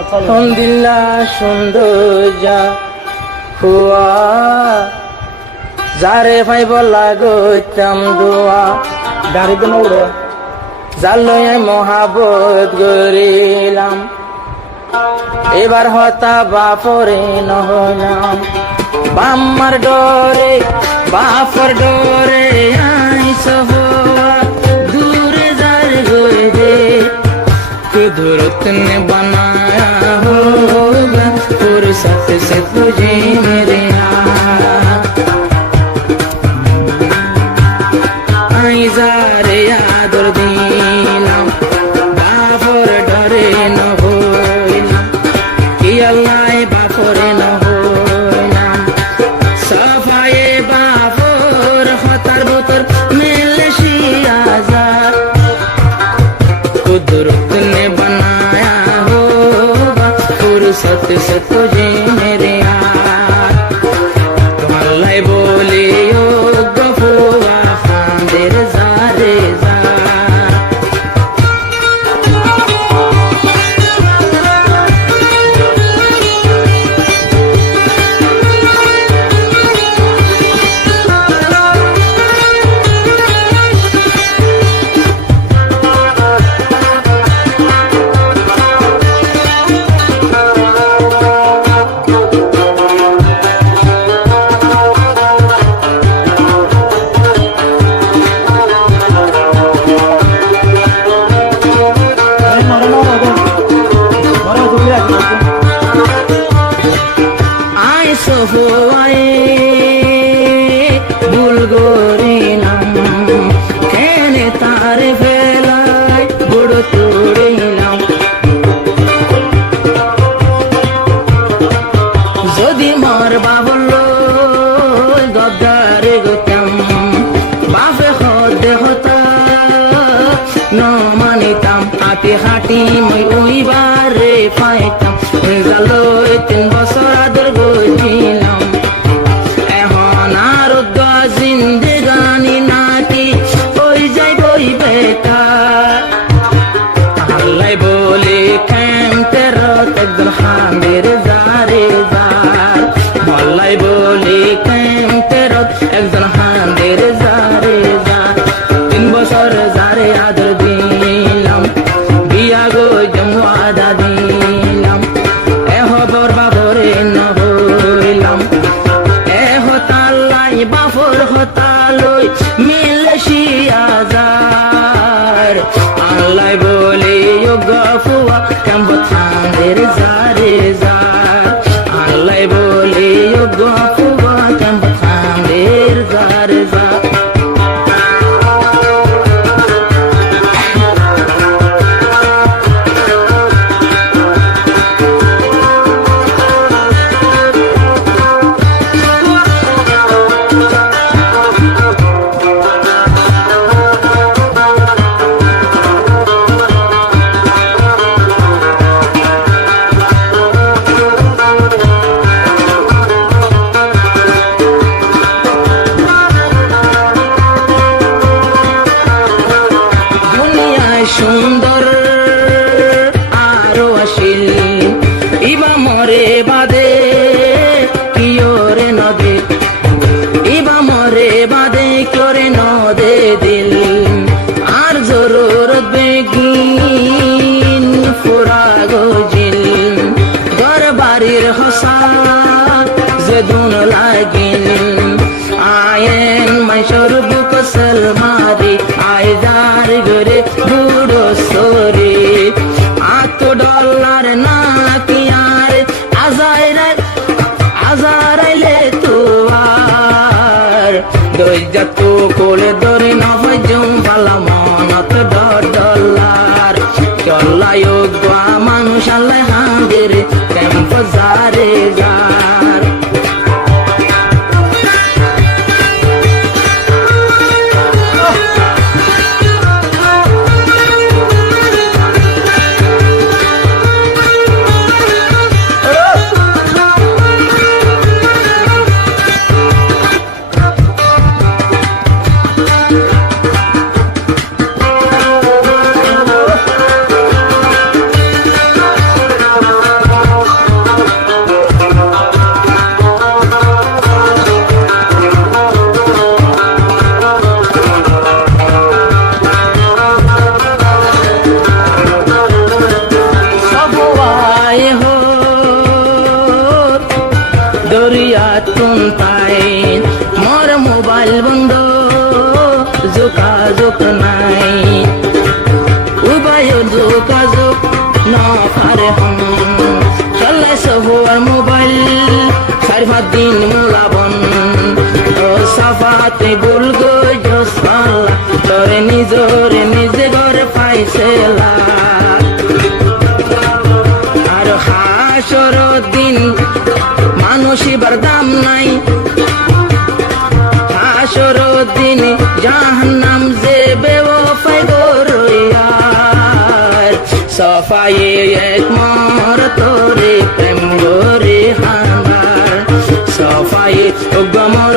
আলহামদুলিল্লাহ সুন্দর যা হুয়া যারে ভাই বলা গইতাম দোয়া গাড়িতে নৌড়ে জালয় মহাবত গরিলাম এবার হতা বাপরে নহলাম বাম্মার ডরে বাপর ডরে আইস হওয়া দূরে যার গয়ে দে कुदरत ने बनाया होगा फुर्सत से तुझे मेरे आई जारे यादर दिलाम बाफर डरे न होइलाम कि अल्लाह बाफरे न होइलाम सफाए बाफर खतर बुतर मिले शियाजा कुदरत ने बनाया होगा फुर्सत से तुझे मेरे यार तुम्हारे बोले यो गफुआ खांदेर जारे जार সফায়ে ভুল গরিলাম কেনে তারে ফেলাই বড় তোড়িলাম যদি মার বাবল গদ্দারে গতাম বাপে হদে হতা ন মানিতাম হাতে হাঁটি মই ওইবারে পাইতাম গেল 3 বছর আদর গইলাম এখন আর জিন্দেগানি নাকি ওই যাই বই বেটা আল্লাহ বলে কেমতে রত একজন হামের জারে জার আল্লাহ বলে কেমতে রত একজন হামের জারে জার 3 বছর জারে আদর দিলাম বিয়া গো জমওয়াদা দিলাম এহবর বাবরে ন হইলাম এহ তাল্লাই বাফর হতালই মিলে শিয়াজার আল্লাহ বলে ও গফুয়া কেমব থাঁদের জারে জার আল্লাহ বলে ও গফুয়া কেমব থাঁদের জারে জার সুন্দর আরো আসিল ইবা মরে বাদে কিয়রে নদে ইবা মরে বাদে কিয়রে নদে দিল আর জরুরত বেগিন ফুরা গজিল ঘর বাড়ির হসা যে দুন লাগিল আয়েন মাইশর বুক সলমারি আইদার গরে বুড়ো সরে আত ডলার না কি আর আজারাইলে তো আর দইজা তো কোলে ধরে না ভজম ভালা মনত ডলার চল্লাই গোয়া মানুষ আল্লাহ হাঁদের ক্যাম্প জারে যার হন চলে সহুয়ার মোবাইল 4-5 দিন মুলাবন ও সাফাতে ভুল গো জসাল্লা তোরে নিজে ঘরে পাইছেলা আর হাসর দিন মানুষ এবার দাম নাই হাসর দিন জাহান্নাম যে বেওফাই গরইয়ার সফাই এক মর তোরে প্রেম গরে হানার সফাই গমর